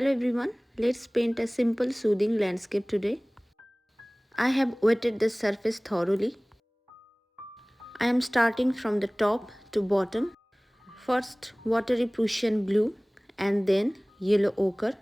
Hello everyone, let's paint a simple soothing landscape today. I have wetted the surface thoroughly. I am starting from the top to bottom. First watery Prussian blue and then yellow ochre.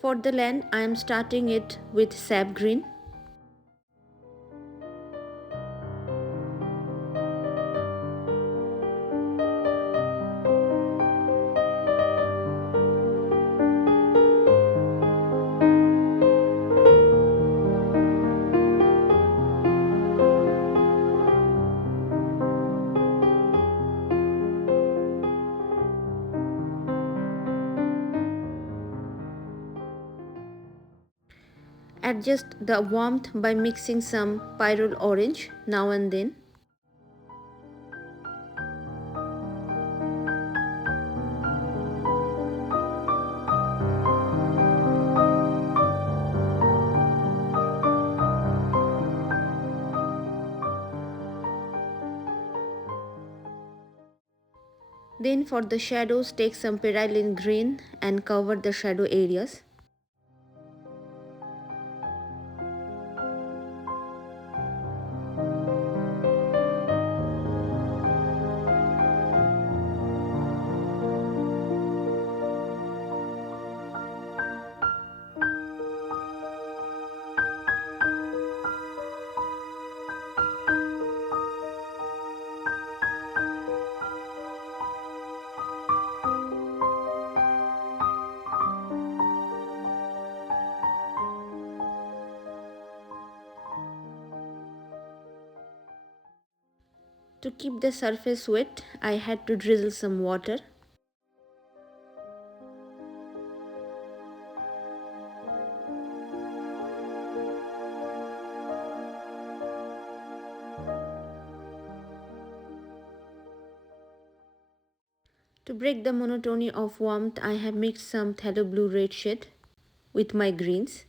For the land, I am starting it with sap green. Adjust the warmth by mixing some pyrrole orange now and then. Then for the shadows, take some perylene green and cover the shadow areas. To keep the surface wet, I had to drizzle some water. To break the monotony of warmth, I have mixed some phthalo blue red shade with my greens.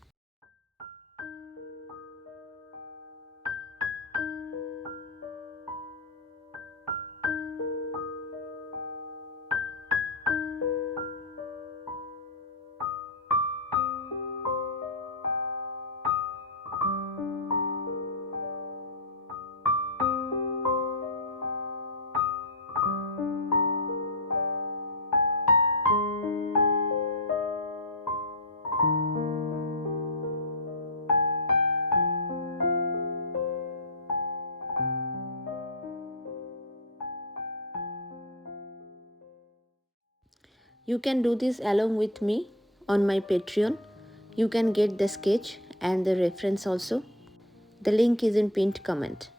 You can do this along with me on my Patreon. You can get the sketch and the reference also. The link is in pinned comment.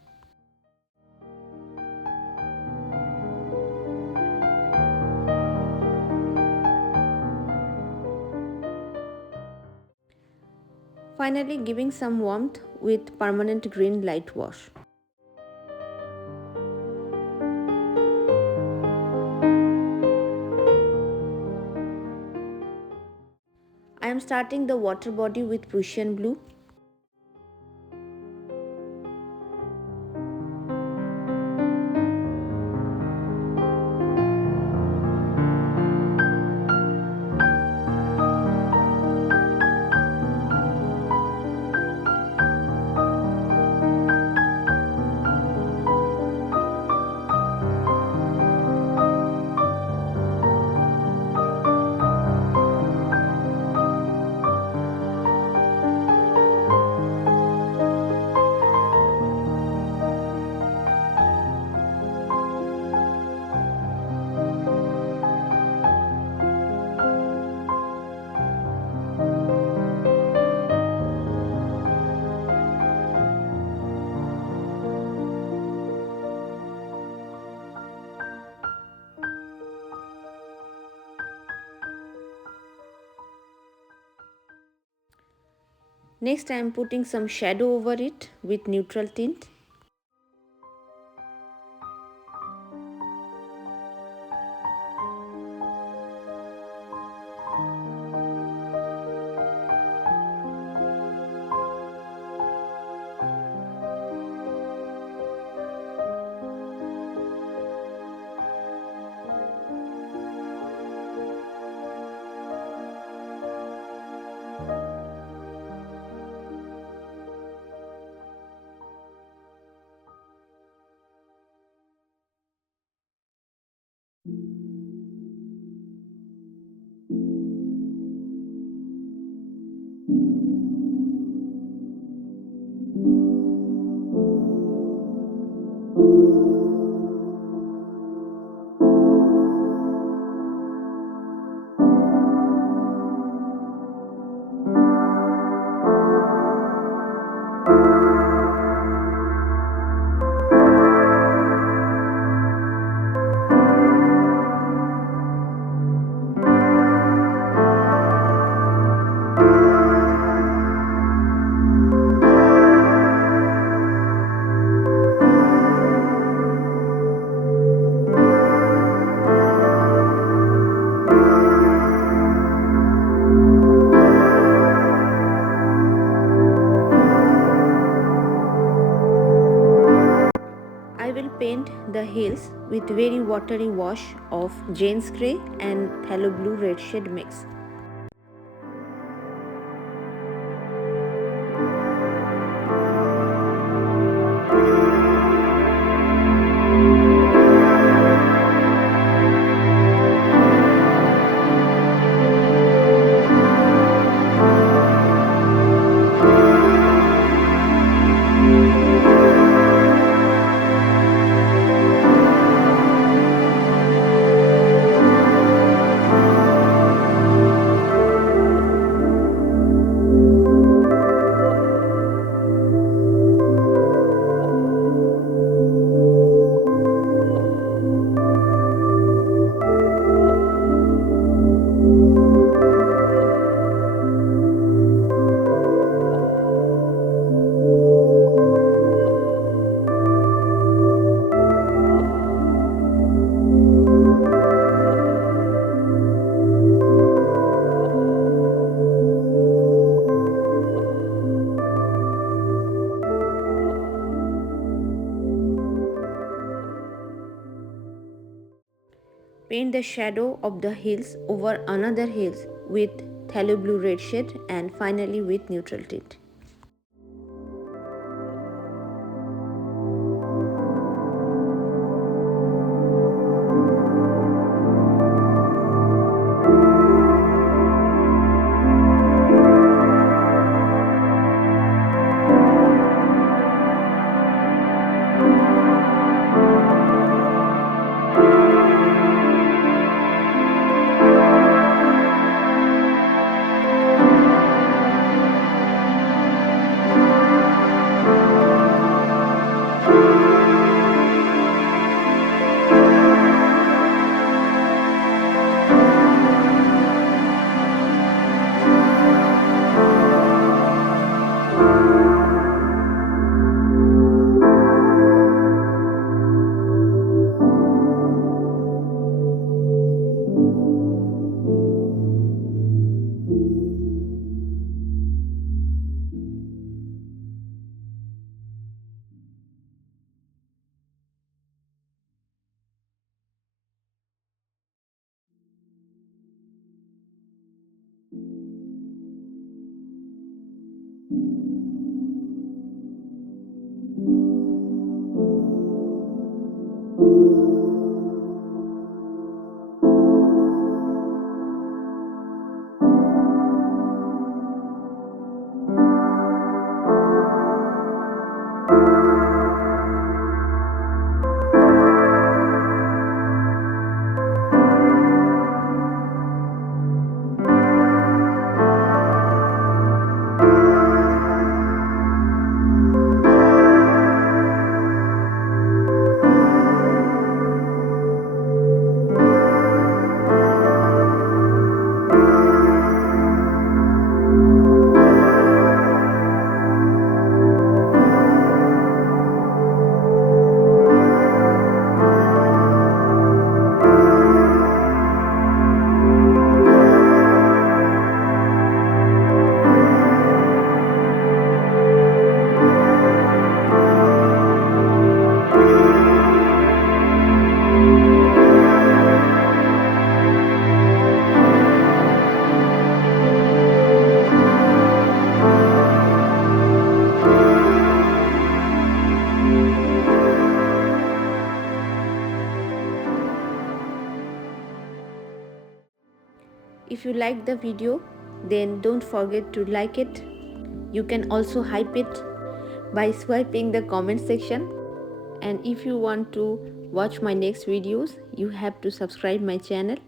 Finally, giving some warmth with permanent green light wash. I am starting the water body with Prussian blue. Next I am putting some shadow over it with neutral tint. I will paint the hills with very watery wash of Jane's Grey and Phthalo Blue red shade mix. Paint the shadow of the hills over another hills with Phthalo Blue red shade and finally with neutral tint. If you like the video, then don't forget to like it. You can also hype it by swiping the comment section. And if you want to watch my next videos, you have to subscribe my channel.